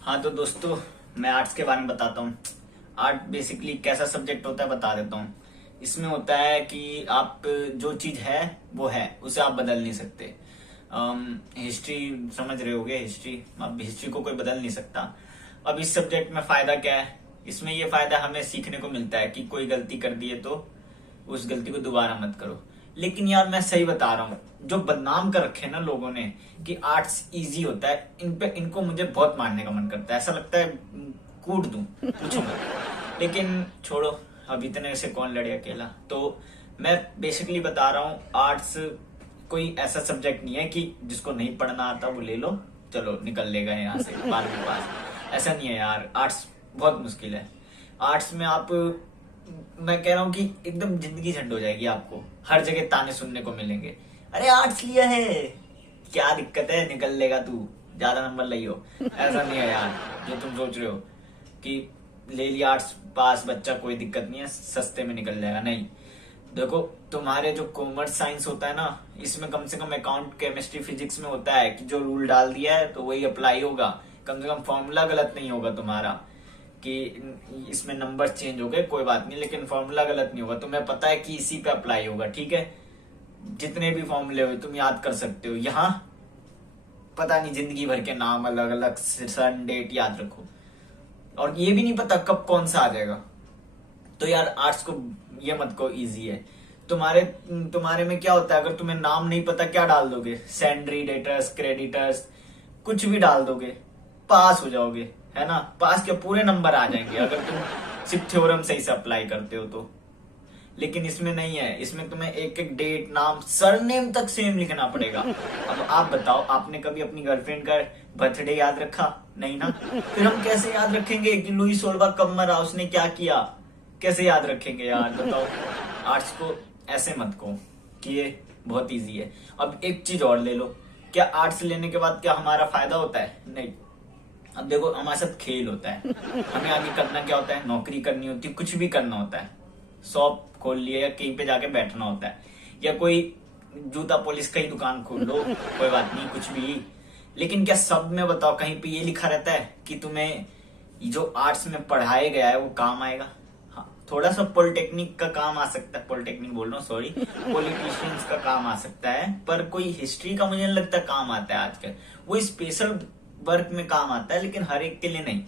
हाँ तो दोस्तों, मैं आर्ट्स के बारे में बताता हूँ। आर्ट बेसिकली कैसा सब्जेक्ट होता है बता देता हूँ। इसमें होता है कि आप जो चीज है वो है, उसे आप बदल नहीं सकते। हिस्ट्री समझ रहे होगे, हिस्ट्री, अब हिस्ट्री को कोई बदल नहीं सकता। अब इस सब्जेक्ट में फायदा क्या है? इसमें ये फायदा हमें सीखने को मिलता है कि कोई गलती कर दी है तो उस गलती को दोबारा मत करो। लेकिन यार मैं सही बता रहा हूँ, जो बदनाम कर रखे ना लोगों ने कि आर्ट्स इजी होता है, इनको मुझे बहुत मारने का मन करता है। ऐसा लगता है कूट दूं, पूछो मत। लेकिन छोड़ो, अब इतने से कौन लड़े अकेला। तो मैं बेसिकली बता रहा हूँ, आर्ट्स कोई ऐसा सब्जेक्ट नहीं है कि जिसको नहीं पढ़ना आता वो ले लो, चलो निकल लेगा यहाँ से 12वीं पास। ऐसा नहीं है यार, आर्ट्स बहुत मुश्किल है। आर्ट्स में आप, मैं कह रहा हूँ कि एकदम जिंदगी झंड हो जाएगी। आपको हर जगह ताने सुनने को मिलेंगे, अरे आर्ट्स लिया है, क्या दिक्कत है, निकल लेगा तू, ज्यादा नंबर लियो। ऐसा नहीं है यार जो तुम सोच रहे हो कि ले लिया आर्ट्स पास बच्चा, कोई दिक्कत नहीं है, सस्ते में निकल जाएगा। नहीं, देखो तुम्हारे जो कॉमर्स साइंस होता है ना, इसमें कम से कम अकाउंट, केमिस्ट्री, फिजिक्स में होता है कि जो रूल डाल दिया है तो वही अप्लाई होगा। कम से कम फॉर्मूला गलत नहीं होगा तुम्हारा, कि इसमें नंबर चेंज हो गए कोई बात नहीं, लेकिन फॉर्मूला गलत नहीं होगा। तुम्हें पता है कि इसी पे अप्लाई होगा, ठीक है। जितने भी फॉर्मूले हो तुम याद कर सकते हो। यहाँ पता नहीं, जिंदगी भर के नाम अलग अलग, सन डेट याद रखो, और ये भी नहीं पता कब कौन सा आ जाएगा। तो यार आर्ट्स को ये मत कहो इजी है। तुम्हारे तुम्हारे में क्या होता है, अगर तुम्हें नाम नहीं पता क्या डाल दोगे, सैंड्री, डेटर्स, क्रेडिटर्स, कुछ भी डाल दोगे, पास हो जाओगे, है ना। पास के पूरे नंबर आ जाएंगे अगर तुम सिर्फ थ्योरम सही से अप्लाई करते हो तो। लेकिन इसमें नहीं है, इसमें तुम्हें एक एक डेट, नाम, सरनेम तक सेम लिखना पड़ेगा। अब आप बताओ, आपने कभी अपनी गर्लफ्रेंड का बर्थडे याद रखा? नहीं ना। फिर हम कैसे याद रखेंगे कि लुई सोलवा कब मरा, उसने क्या किया, कैसे याद रखेंगे यार, बताओ। आर्ट्स को ऐसे मत कहो कि ये बहुत इजी है। अब एक चीज और ले लो, क्या आर्ट्स लेने के बाद क्या हमारा फायदा होता है? नहीं। अब देखो, हमारे साथ खेल होता है, हमें आगे करना क्या होता है, नौकरी करनी होती है, कुछ भी करना होता है, शॉप खोल लिया या कहीं पे जाके बैठना होता है, या कोई जूता पॉलिश का ही दुकान खोल लो, कोई बात नहीं, कुछ भी। लेकिन क्या सब में बताओ कहीं पे ये लिखा रहता है कि तुम्हें जो आर्ट्स में पढ़ाया गया है वो काम आएगा? हाँ, थोड़ा सा पॉलिटेक्निक का काम आ सकता है, पॉलिटेक्निक बोल रहा हूँ, सॉरी, पॉलिटिशियंस का काम आ सकता है, पर कोई हिस्ट्री का मुझे नहीं लगता काम आता है आजकल। वो स्पेशल वर्क में काम आता है, लेकिन हर एक के लिए नहीं।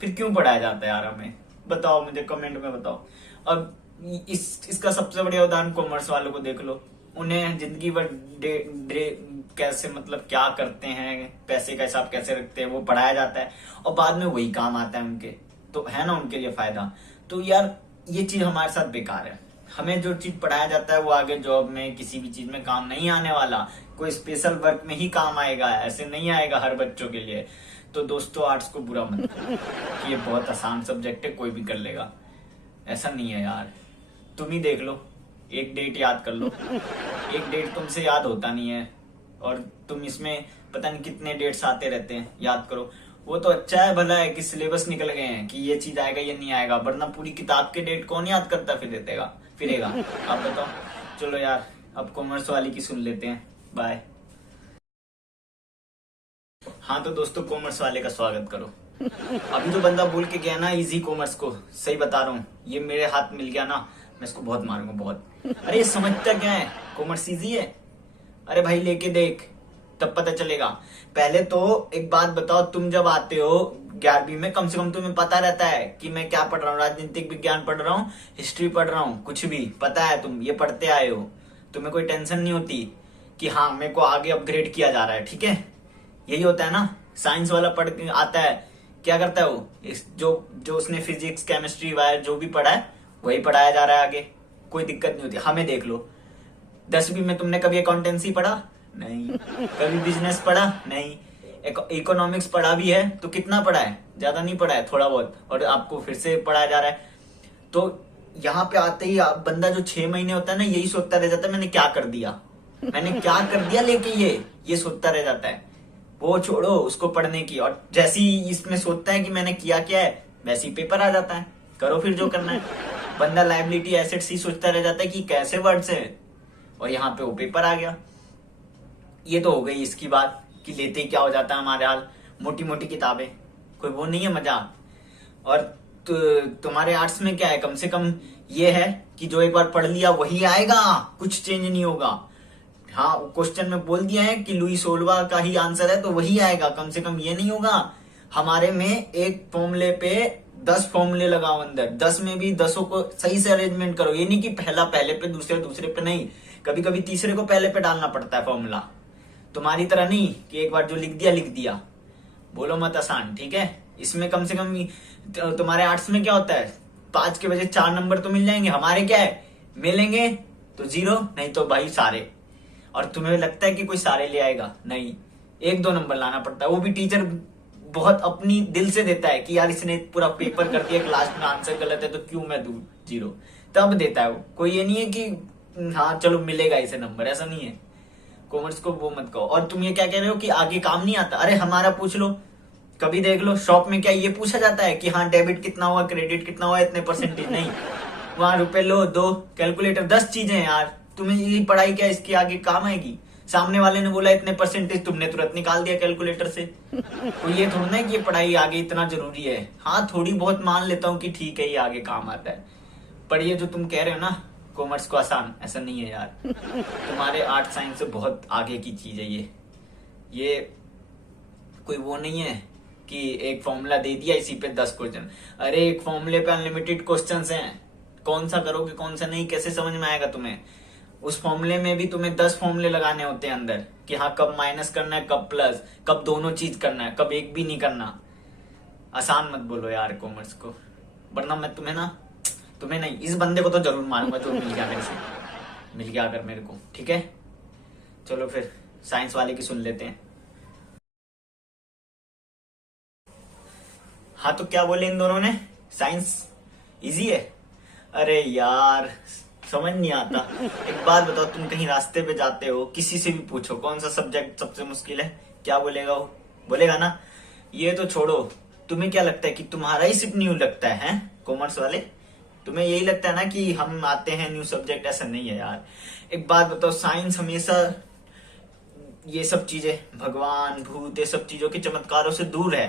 फिर क्यों पढ़ाया जाता है यार हमें, बताओ मुझे, कमेंट में बताओ। अब इसका सबसे बढ़िया उदाहरण कॉमर्स वालों को देख लो। उन्हें जिंदगी भर कैसे, मतलब क्या करते हैं, पैसे का हिसाब कैसे रखते हैं, वो पढ़ाया जाता है, और बाद में वही काम आता है उनके, तो है ना उनके लिए फायदा। तो यार ये चीज हमारे साथ बेकार है। हमें जो चीज पढ़ाया जाता है वो आगे जॉब में, किसी भी चीज में काम नहीं आने वाला, कोई स्पेशल वर्क में ही काम आएगा, ऐसे नहीं आएगा हर बच्चों के लिए। तो दोस्तों, आर्ट्स को बुरा मत करो कि ये बहुत आसान सब्जेक्ट है, कोई भी कर लेगा, ऐसा नहीं है यार। तुम ही देख लो, एक डेट याद कर लो, एक डेट तुमसे याद होता नहीं है, और तुम इसमें पता नहीं कितने डेट्स आते रहते हैं, याद करो। वो तो अच्छा है, भला है कि सिलेबस निकल गए हैं कि ये चीज आएगा ये नहीं आएगा, वरना पूरी किताब के डेट कौन याद करता फिरेगा। आप बताओ। चलो यार, अब कॉमर्स वाली की सुन लेते हैं, बाय। हाँ तो दोस्तों, कॉमर्स वाले का स्वागत करो। अभी जो बंदा बोल के गया ना इजी कॉमर्स को, सही बता रहा हूँ, ये मेरे हाथ मिल गया ना, मैं इसको बहुत मारूंगा, बहुत। अरे ये समझता क्या है, कॉमर्स इजी है? अरे भाई लेके देख, तब पता चलेगा। पहले तो एक बात बताओ, तुम जब आते हो 11वीं में, कम से कम तुम्हें पता रहता है कि मैं क्या पढ़ रहा हूँ, राजनीतिक विज्ञान पढ़ रहा हूँ, हिस्ट्री पढ़ रहा हूँ, कुछ भी पता है, तुम ये पढ़ते आए हो, तुम्हें कोई टेंशन नहीं होती कि हाँ मेरे को आगे अपग्रेड किया जा रहा है, ठीक है। यही होता है ना। साइंस वाला पढ़ आता है, क्या करता है वो, जो उसने फिजिक्स, केमिस्ट्री, वायर जो भी पढ़ा है वही पढ़ाया जा रहा है आगे, कोई दिक्कत नहीं होती। हमें देख लो, 10वीं में तुमने कभी अकाउंटेंसी पढ़ा? नहीं। कभी बिजनेस पढ़ा? नहीं। इकोनॉमिक्स पढ़ा भी है तो कितना पढ़ा है, ज्यादा नहीं पढ़ा है, थोड़ा बहुत, और आपको फिर से पढ़ाया जा रहा है। तो यहाँ पे आते ही बंदा जो 6 महीने होता है ना, यही सोचता रह जाता है मैंने क्या कर दिया, मैंने क्या कर दिया, लेके ये सोचता रह जाता है। वो छोड़ो उसको पढ़ने की, और जैसे ही इसमें सोचता है कि मैंने किया क्या है, वैसे ही पेपर आ जाता है, करो फिर जो करना है। बंदा लायबिलिटी एसेट्स ही सोचता रह जाता है कि कैसे वर्ड्स है, और यहाँ पे वो पेपर आ गया। ये तो हो गई इसकी बात कि लेते ही क्या हो जाता है हमारे हाल, मोटी मोटी किताबें, कोई वो नहीं है मजाक। और तुम्हारे आर्ट्स में क्या है, कम से कम ये है कि जो एक बार पढ़ लिया वही आएगा, कुछ चेंज नहीं होगा। हाँ, क्वेश्चन में बोल दिया है कि लुई सोल्वा का ही आंसर है तो वही आएगा, कम से कम ये नहीं होगा हमारे में एक फॉर्मूले पे 10 फॉर्मूले लगाओ अंदर, 10 में भी 10 को सही से अरेंजमेंट करो। ये नहीं कि पहला पहले पे, दूसरे दूसरे पे नहीं, कभी कभी तीसरे को पहले पे डालना पड़ता है फॉर्मूला। तुम्हारी तरह नहीं कि एक बार जो लिख दिया। बोलो मत आसान, ठीक है। इसमें कम से कम तुम्हारे आर्ट्स में क्या होता है, 5 के बजाय 4 नंबर तो मिल जाएंगे। हमारे क्या है, मिलेंगे तो 0, नहीं तो भाई सारे। और तुम्हें लगता है कि कोई सारे ले आएगा, नहीं, 1-2 नंबर लाना पड़ता है। वो भी टीचर बहुत अपनी दिल से देता है कि यार इसने पूरा पेपर कर दिया, लास्ट में आंसर गलत है तो क्यों मैं दूं 0, तब देता है वो। कोई ये नहीं है कि हाँ चलो मिलेगा इसे नंबर, ऐसा नहीं है। कॉमर्स को वो मत कहो। और तुम ये क्या कह रहे हो कि आगे काम नहीं आता, अरे हमारा पूछ लो, कभी देख लो शॉप में क्या ये पूछा जाता है कि हाँ डेबिट कितना हुआ, क्रेडिट कितना हुआ, इतने परसेंटेज, नहीं। वहां रुपए लो, दो, कैलकुलेटर, 10 चीजें हैं यार। तुम्हें ये पढ़ाई क्या इसकी आगे काम आएगी? सामने वाले ने बोला इतने परसेंटेज, तुमने तुरंत निकाल दिया कैलकुलेटर से। तो ये थोड़ा ना कि ये पढ़ाई आगे इतना जरूरी है। हाँ थोड़ी बहुत मान लेता हूँ कि ठीक है ये आगे काम आता है, पर ये जो तुम कह रहे हो ना कॉमर्स को आसान, ऐसा नहीं है यार। तुम्हारे आर्ट साइंस से बहुत आगे की चीज है ये कोई वो नहीं है कि एक फॉर्मूला दे दिया इसी पे 10 क्वेश्चन। अरे एक फॉर्मूले पे अनलिमिटेड क्वेश्चंस हैं, कौन सा करोगे कौन सा नहीं कैसे समझ में आएगा तुम्हें? उस फॉर्मूले में भी तुम्हें 10 फॉर्मूले लगाने होते हैं अंदर कि हाँ कब माइनस करना है, कब प्लस, कब दोनों चीज करना है, कब एक भी नहीं करना। आसान मत बोलो यार कॉमर्स को, वरना मैं तुम्हें नहीं, इस बंदे को तो जरूर मारूंगा जो मिल गया मेरे से, मिल गया अगर मेरे को, ठीक है। चलो फिर साइंस वाले की सुन लेते हैं। हाँ तो क्या बोले इन दोनों ने, साइंस इजी है? अरे यार समझ नहीं आता। एक बात बताओ, तुम कहीं रास्ते पे जाते हो, किसी से भी पूछो कौन सा सब्जेक्ट सबसे मुश्किल है, क्या बोलेगा वो? बोलेगा ना। ये तो छोड़ो, तुम्हें क्या लगता है कि तुम्हारा ही सिर्फ न्यू लगता है कॉमर्स वाले? तुम्हें यही लगता है ना कि हम आते हैं न्यू सब्जेक्ट? ऐसा नहीं है यार। एक बात बताओ, साइंस हमेशा ये सब चीजें, भगवान भूत, ये सब चीजों के चमत्कारों से दूर है।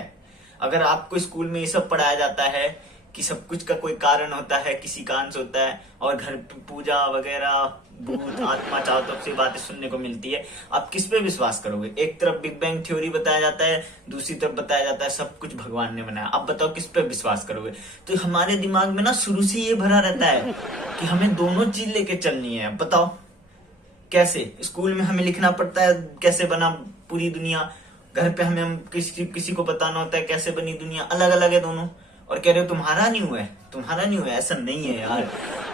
अगर आपको स्कूल में ये सब पढ़ाया जाता है कि सब कुछ का कोई कारण होता है, किसी कारण से होता है, और घर पे पूजा वगैरह, भूत आत्मा, चारों तरफ से बातें सुनने को मिलती है, आप किस पे विश्वास करोगे? एक तरफ बिग बैंग थ्योरी बताया जाता है, दूसरी तरफ बताया जाता है सब कुछ भगवान ने बनाया। अब बताओ किस पे विश्वास करोगे? तो हमारे दिमाग में ना शुरू से ये भरा रहता है कि हमें दोनों चीज लेके चलनी है। बताओ कैसे? स्कूल में हमें लिखना पड़ता है कैसे बना पूरी दुनिया, घर पे हमें किसी को बताना होता है कैसे बनी दुनिया, अलग अलग है दोनों। और कह रहे हो तुम्हारा नहीं हुआ, ऐसा नहीं है यार।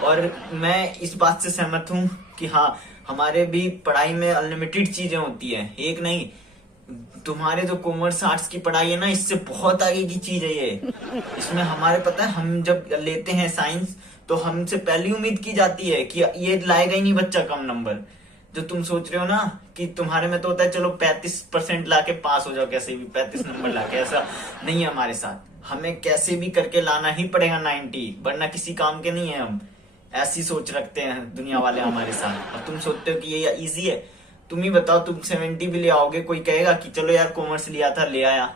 और मैं इस बात से सहमत हूँ कि हाँ हमारे भी पढ़ाई में अनलिमिटेड चीजें होती है, एक नहीं। तुम्हारे जो कॉमर्स आर्ट्स की पढ़ाई है ना, इससे बहुत आगे की चीज है ये। इसमें हमारे पता है, हम जब लेते हैं साइंस तो हमसे पहली उम्मीद की जाती है कि ये लाएगा ही नहीं बच्चा कम नंबर। जो तुम सोच रहे हो ना कि तुम्हारे में तो होता है चलो 35% लाके पास हो जाओ, कैसे भी 35 नंबर लाके, ऐसा नहीं है हमारे साथ। हमें कैसे भी करके लाना ही पड़ेगा 90, वरना किसी काम के नहीं है हम। ऐसी सोच रखते हैं दुनिया वाले हमारे साथ। और तुम सोचते हो कि ये इजी है। तुम ही बताओ, तुम 70 भी ले आओगे, कोई कहेगा कि चलो यार कॉमर्स लिया था ले आया?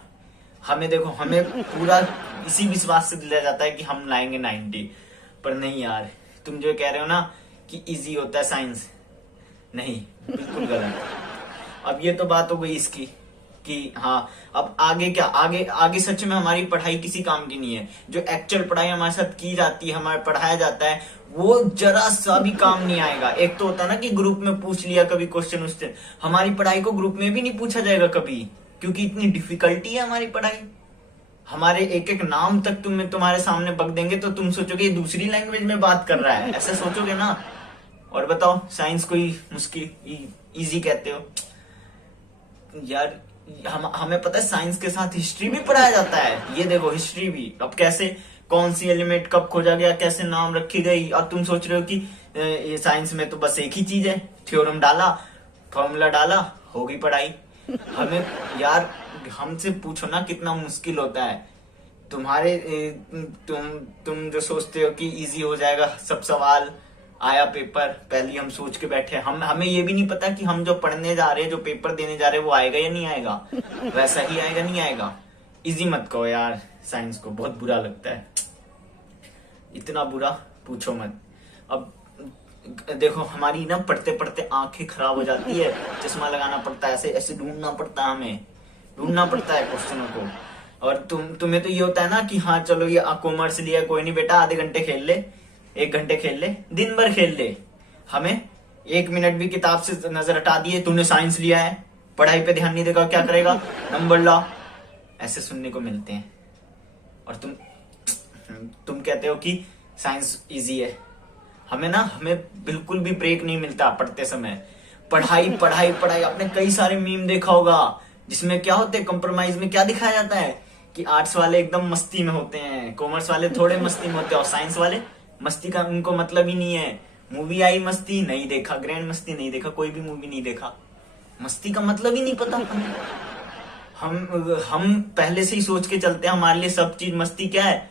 हमें देखो, हमें पूरा इसी विश्वास से दिया जाता है कि हम लाएंगे 90, पर नहीं यार। तुम जो कह रहे हो ना कि इजी होता है साइंस, नहीं, बिल्कुल गलत। अब ये तो बात हो गई इसकी कि हाँ अब आगे क्या, आगे सच में हमारी पढ़ाई किसी काम की नहीं है। जो एक्चुअल पढ़ाई हमारे साथ की जाती है, हमारे पढ़ाया जाता है, वो जरा सा भी काम नहीं आएगा। एक तो होता है ना कि ग्रुप में पूछ लिया कभी क्वेश्चन उससे, हमारी पढ़ाई को ग्रुप में भी नहीं पूछा जाएगा कभी, क्योंकि इतनी डिफिकल्टी है हमारी पढ़ाई। हमारे एक एक नाम तक तुम्हारे सामने बक देंगे तो तुम सोचोगे ये दूसरी लैंग्वेज में बात कर रहा है, ऐसा सोचोगे ना। और बताओ साइंस कोई मुश्किल इजी कहते हो यार? हमें पता है साइंस के साथ हिस्ट्री भी पढ़ाया जाता है। ये देखो हिस्ट्री भी, अब कैसे कौन सी एलिमेंट कब खोजा गया, कैसे नाम रखी गई। और तुम सोच रहे हो कि ये साइंस में तो बस एक ही चीज है, थ्योरम डाला, फॉर्मूला डाला, हो गई पढ़ाई। हमें यार हमसे पूछो ना कितना मुश्किल होता है। तुम्हारे तुम जो सोचते हो कि इजी हो जाएगा सब सवाल, आया पेपर, पहले हम सोच के बैठे, हमें ये भी नहीं पता कि हम जो पढ़ने जा रहे हैं, जो पेपर देने जा रहे हैं, वो आएगा या नहीं आएगा, वैसा ही आएगा नहीं आएगा। इजी मत कहो यार, साइंस को बहुत बुरा लगता है, इतना बुरा पूछो मत। अब देखो हमारी ना पढ़ते पढ़ते आंखें खराब हो जाती है, चश्मा लगाना पड़ता है, ऐसे ऐसे ढूंढना पड़ता है, हमें ढूंढना पड़ता है क्वेश्चनों को। और तुम्हें तो ये होता है ना कि हाँ चलो ये कॉमर्स लिया, कोई नहीं बेटा, आधे घंटे खेल ले, 1 घंटे खेल ले, दिन भर खेल ले। हमें 1 मिनट भी किताब से नजर हटा दिए, तूने साइंस लिया है, पढ़ाई पे ध्यान नहीं देगा, क्या करेगा, नंबर ला, ऐसे सुनने को मिलते हैं। और तुम कहते हो कि साइंस इजी है। हमें बिल्कुल भी ब्रेक नहीं मिलता पढ़ते समय, पढ़ाई पढ़ाई पढ़ाई। आपने कई सारे मीम देखा होगा जिसमें क्या होते हैं, कंप्रोमाइज में क्या दिखाया जाता है कि आर्ट्स वाले एकदम मस्ती में होते हैं, कॉमर्स वाले थोड़े मस्ती में होते हैं, और साइंस वाले मस्ती का उनको मतलब ही नहीं है। मूवी आई मस्ती नहीं देखा, ग्रैंड मस्ती नहीं देखा, कोई भी मूवी नहीं देखा, मस्ती का मतलब ही नहीं पता। हम पहले से ही सोच के चलते हैं, हमारे लिए सब चीज मस्ती क्या है,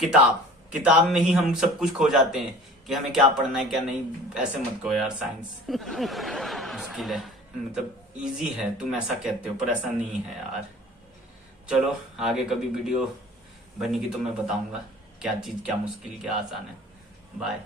किताब में ही हम सब कुछ खो जाते हैं कि हमें क्या पढ़ना है क्या नहीं। ऐसे मत कहो यार, साइंस मुश्किल है, मतलब इजी है तुम ऐसा कहते हो, पर ऐसा नहीं है यार। चलो आगे कभी वीडियो बनेगी तो मैं बताऊंगा क्या चीज क्या मुश्किल क्या आसान है। बाय।